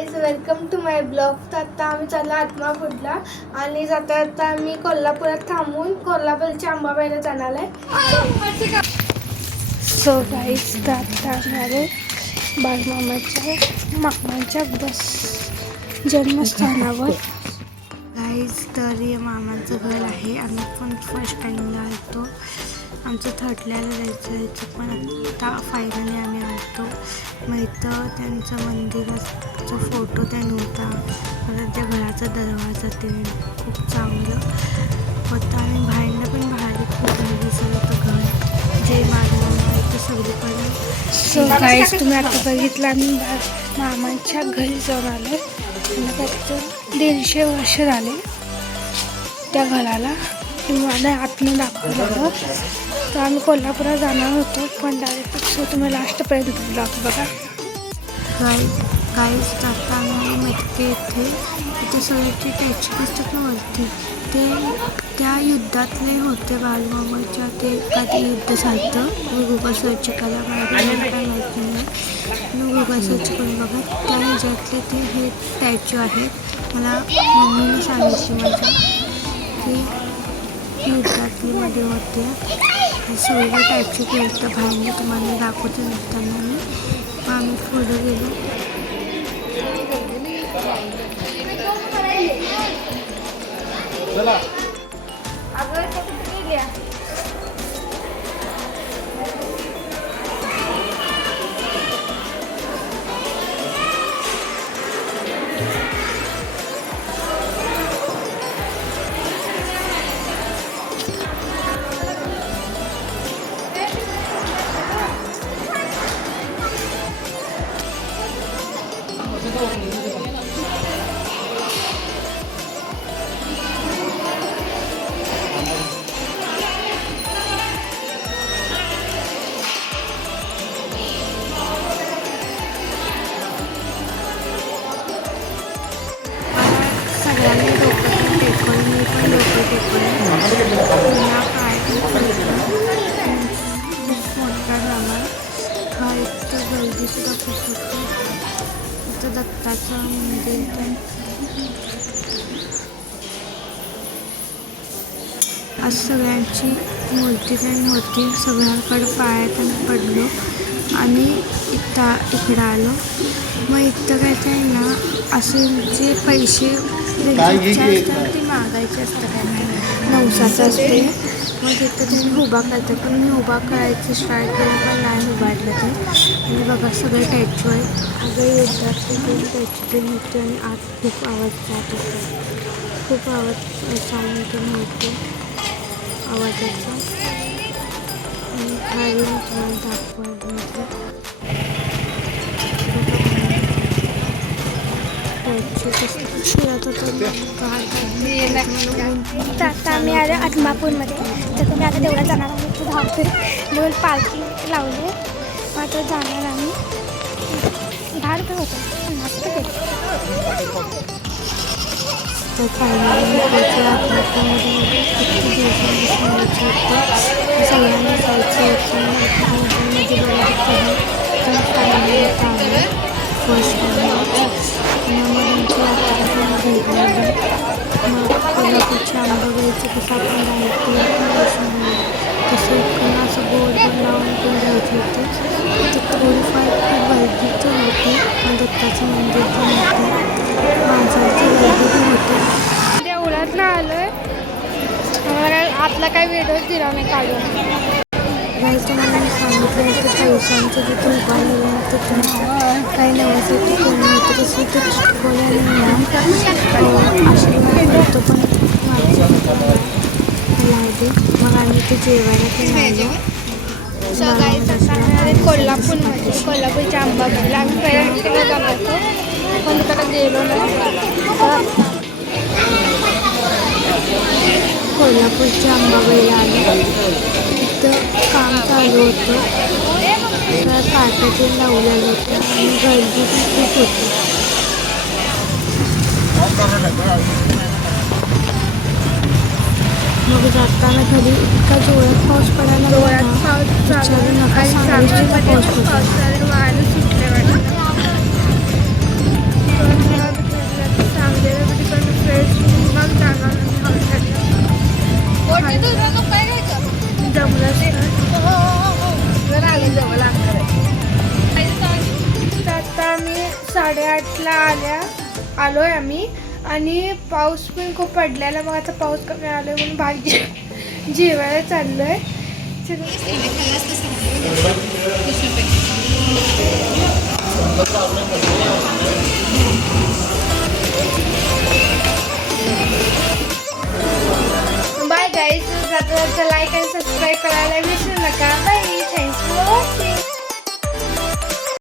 Guys, welcome to my blog. तर आता आम्ही चाललो आत्मापूरला आणि जाता जाता आम्ही कोल्हापुरात थांबून कोल्हापूरच्या अंबाबाईला जाणार आहे. सो गाईज, तर आता आम्ही आले मामाच्या बस जन्मस्थानावर. गाईज, तर हे मामाचं घर आहे. आम्ही पण फर्स्ट टाईमला आलतो. आमचं थटल्याला जायचं पण आता फायनली आम्ही आलतो. मग इथं त्यांचं मंदिराचा फोटो त्या नव्हता. त्या घराचा दरवाजा ते खूप चांगलं होतं आणि बाहेरनं पण भारी खूप भारी दिसत होतं घर. जे मामा इथं सगळीकडे. सो गाईज, तुम्ही आता बघितलं आम्ही मामांच्या घरी जाऊन आलो. फक्त 150 वर्ष झाले त्या घराला. मला आतनं दाखवलं. तर आम्ही कोल्हापुरात जाणार होतो पण डायरेक्ट तुम्ही लास्टपर्यंत ब्लॉग बघा. गाईज, आता आम्ही मटके इथे सगळ्याची टॅक्सी पुस्तक वरती ते त्या युद्धातले होते बाळूमामाच्या. ते काही युद्ध झालं. मी गुगल सर्च करायला काय माहीत नाही. मी गुगल सर्च करून बघा. त्या ह्याच्यातले ते हे स्टॅच्यू आहेत. मला मम्मीने सांगितली माझ्या की युद्धातले मध्ये होते. सगळं टाईपचे केलं तर बाहेरने तुम्हाला दाखवते नसताना आम्ही पुढे गेलो. सगळ्यांनी डोकं टेकवलं. मी पण डोकं टेकवलं. खूप मोठा ड्रामा. हा इथं गर्दीसुद्धा खूप होती. इथं दत्ताचं मंदिर पण. आज सगळ्यांची मूर्ती पण होती. सगळ्यांकडे पायात पडलो आणि इकडं आलो. मग इथं काय काय ना असे जे पैसे असतात ते मागायचे असतात. त्यांना नवसाचं असते. मग तिथं त्यांनी उभा करतात पण मी उभा करायची स्टार्ट केलं पण नाही उभारलं ते. आणि बघा सगळे टॅच्यू आहेत. अगं युद्धात ते टॅच्यू ते होते आणि आत खूप आवाज जात होता. खूप आवाज साऊंड पण होते आवाजाचा. आणि खाली तुम्हाला दाखवायला म्हटलं आता आम्ही आलो आत्मापूरमध्ये. तर तुम्ही आता तेवढं जाणार आम्ही इथं धावते म्हणून पार्किंग लावले. मग आता जाणार आम्ही. 10 रुपये होतं 50 रुपये. तर फायनली आत्मापूरमध्ये किती दिवसांपासून यायचं होतं. सगळ्यांना जायचं होतं. मध्ये बरोबर तर फायनली आलं फर्स्ट टाईम. मग भेटलं. मग कोल्हापूरच्या अंबाबाईचं कसं आपण राहायचं तसं इकडनं असं बोर्ड पण लावून पण घ्यायचं होतं. तर थोडीफार खूप गर्दीचं होती. दत्ताचं मंदिर पण होतं. माणसाची गर्दी पण होती. देवळात ना आलो आहे. आम्हाला आतला काही व्हिडिओच दिला नाही काढून. तुम्हाला मी सांगितलं होतं पैशांचं तिथं उभा राहिल्यानंतर तुम्हाला काही नव्यासाठी कोणी होतं तसं ते चिटकवल्याने आशीर्वाद होतो पण माझे. मग आम्ही ते जेवायला ते आलो कोल्हापूरमध्ये. कोल्हापूरच्या अंबाबाईला आम्ही पहिल्यांदा जाणार पण तिकडं गेलो नाही. कोल्हापूरच्या अंबाबाईला आलो. इथं काम चालू होतं. तर पाट्याचे लावलेलं होतं आणि गर्दी खूप होती. मग जाताना घरी इतका जोरात पाऊस पडायला विचारू नका. सांगलीचा पाऊस पडला. आता आम्ही 8:30ला आलोय आम्ही आणि पाऊस पण खूप पडलेला. मग आता पाऊस कमी आलोय म्हणून भाजी जेवायला चाललोय.